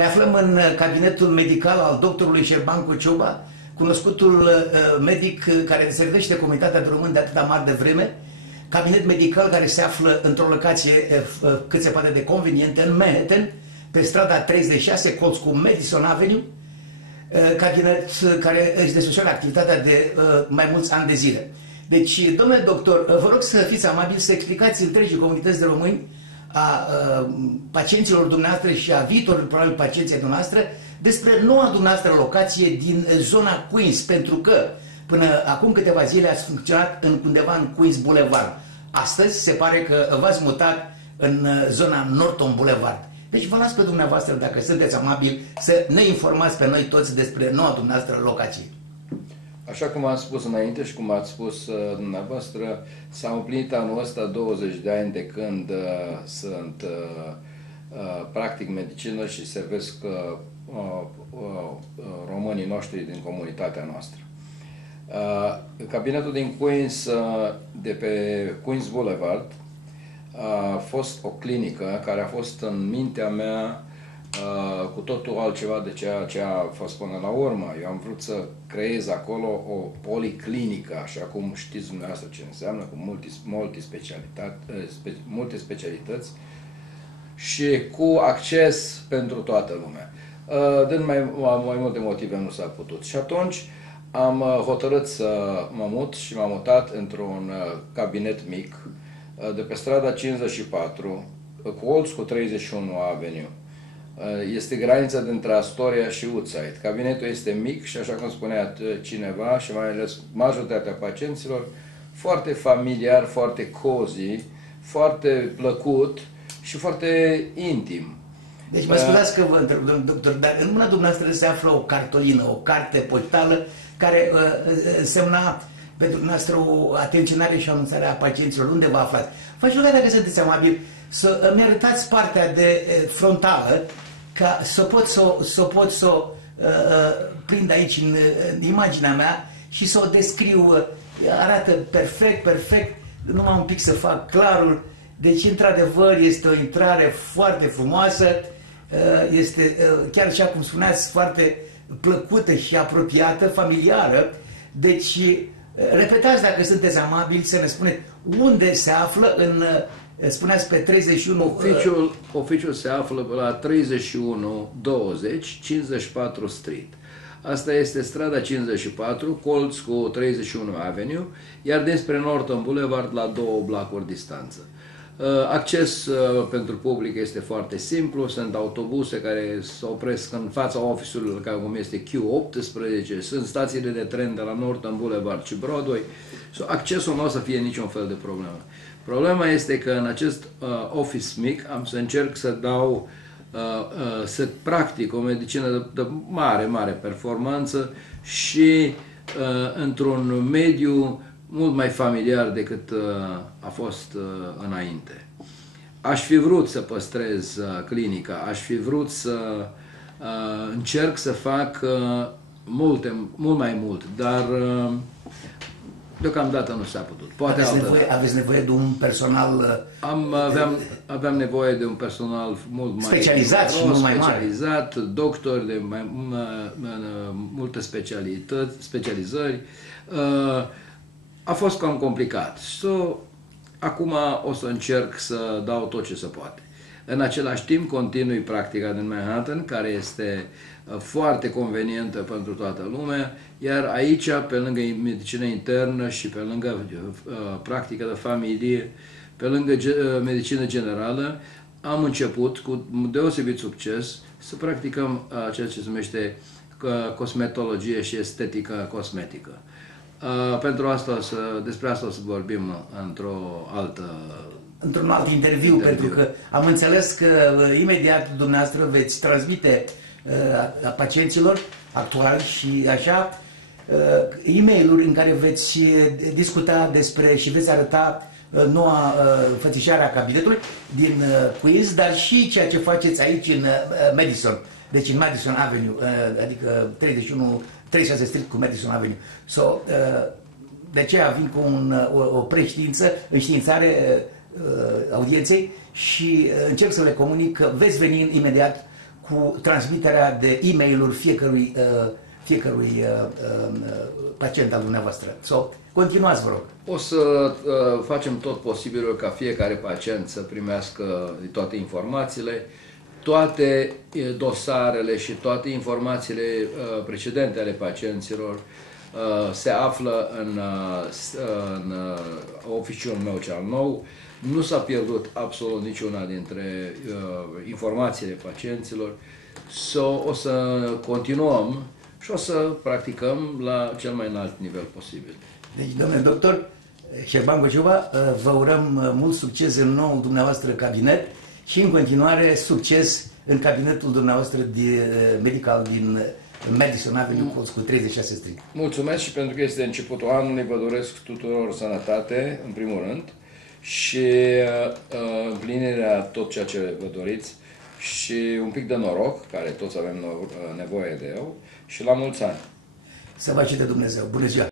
Ne aflăm în cabinetul medical al doctorului Șerban Cioba, cunoscutul medic care servește comunitatea de români de atâta mare de vreme, cabinet medical care se află într-o locație cât se poate de convenientă în Manhattan, pe strada 36, colț cu Madison Avenue, cabinet care își desfășoară activitatea de mai mulți ani de zile. Deci, domnule doctor, vă rog să fiți amabili să explicați întregii comunități de români, a pacienților dumneavoastră și a viitorului probabil pacienții dumneavoastră despre noua dumneavoastră locație din zona Queens, pentru că până acum câteva zile ați funcționat undeva în Queens Boulevard. Astăzi se pare că v-ați mutat în zona Norton Boulevard. Deci vă las pe dumneavoastră, dacă sunteți amabili, să ne informați pe noi toți despre noua dumneavoastră locație. Așa cum am spus înainte și cum ați spus dumneavoastră, s-a împlinit anul ăsta 20 de ani de când sunt practic medicină și servesc românii noștri din comunitatea noastră. Cabinetul din Queens, de pe Queens Boulevard, a fost o clinică care a fost în mintea mea cu totul altceva de ceea ce a fost până la urmă. Eu am vrut să creez acolo o policlinică, așa cum știți dumneavoastră ce înseamnă, cu multe specialități și cu acces pentru toată lumea. Din mai multe motive nu s-a putut. Și atunci am hotărât să mă mut și m-am mutat într-un cabinet mic de pe strada 54, colț cu 31 Avenue. Este granița dintre Astoria și Woodside. Cabinetul este mic și, așa cum spunea cineva, și mai ales majoritatea pacienților, foarte familiar, foarte cozy, foarte plăcut și foarte intim. Deci mă scuzați că vă întreb, domnul doctor, dar în mâna dumneavoastră se află o cartolină, o carte poștală care însemna pentru dumneavoastră o atenționare și o anunțare a pacienților. Unde vă aflați? V-aș ruga, dacă sunteți amabili, să mi arătați partea de frontală, ca să pot să o prind aici în imaginea mea și să o descriu. Arată perfect, numai un pic să fac clarul. Deci, într-adevăr, este o intrare foarte frumoasă, este chiar așa cum spuneați, foarte plăcută și apropiată, familiară. Deci, repetați, dacă sunteți amabili, să ne spuneți unde se află în... Spuneați pe 31... Oficiul se află la 3120 54 Street. Asta este strada 54, colț cu 31 Avenue, iar dinspre Norton Boulevard la 2 blocuri distanță. Acces pentru public este foarte simplu, sunt autobuse care se opresc în fața office-ului, care cum este Q18, sunt stațiile de tren de la Norton Boulevard și Broadway. Accesul nu o să fie niciun fel de problemă. Problema este că în acest office mic am să încerc să dau, să practic o medicină de mare performanță și într-un mediu mult mai familiar decât a fost înainte. Aș fi vrut să păstrez clinica, aș fi vrut să încerc să fac mult mai mult, dar deocamdată nu s-a putut. Poate aveți nevoie de un personal... Aveam nevoie de un personal mult mai specializat și mult mai specializat, doctori de multe specializări. A fost cam complicat. Acum o să încerc să dau tot ce se poate. În același timp, continui practica din Manhattan, care este foarte convenientă pentru toată lumea, iar aici, pe lângă medicină internă și pe lângă practica de familie, pe lângă medicină generală, am început cu deosebit succes să practicăm ceea ce se numește cosmetologie și estetică cosmetică. Pentru asta despre asta o să vorbim într-un alt interviu, pentru că am înțeles că imediat dumneavoastră veți transmite pacienților actuali și așa e-mail-uri în care veți discuta despre și veți arăta noua înfățișare a cabinetului din Queens, dar și ceea ce faceți aici în Madison, deci în Madison Avenue, adică 36 Street cu Madison Avenue. De aceea vin cu o înștiințare audienței și încerc să le comunic că veți veni imediat cu transmiterea de e-mail-uri fiecărui pacient al dumneavoastră. Continuați, vă rog. O să facem tot posibilul ca fiecare pacient să primească toate informațiile, toate dosarele și toate informațiile precedente ale pacienților se află în oficiul meu cel nou. Nu s-a pierdut absolut niciuna dintre informațiile pacienților. O să continuăm și o să practicăm la cel mai înalt nivel posibil. Deci, domnule doctor Șerban Cociuba, vă urăm mult succes în noul dumneavoastră cabinet și în continuare succes în cabinetul dumneavoastră medical din Madison Avenue cu 36 Street. Mulțumesc și pentru că este începutul anului, vă doresc tuturor sănătate, în primul rând, și împlinirea tot ceea ce vă doriți și un pic de noroc, care toți avem nevoie de el, și la mulți ani. Să vă ajute Dumnezeu. Bună ziua!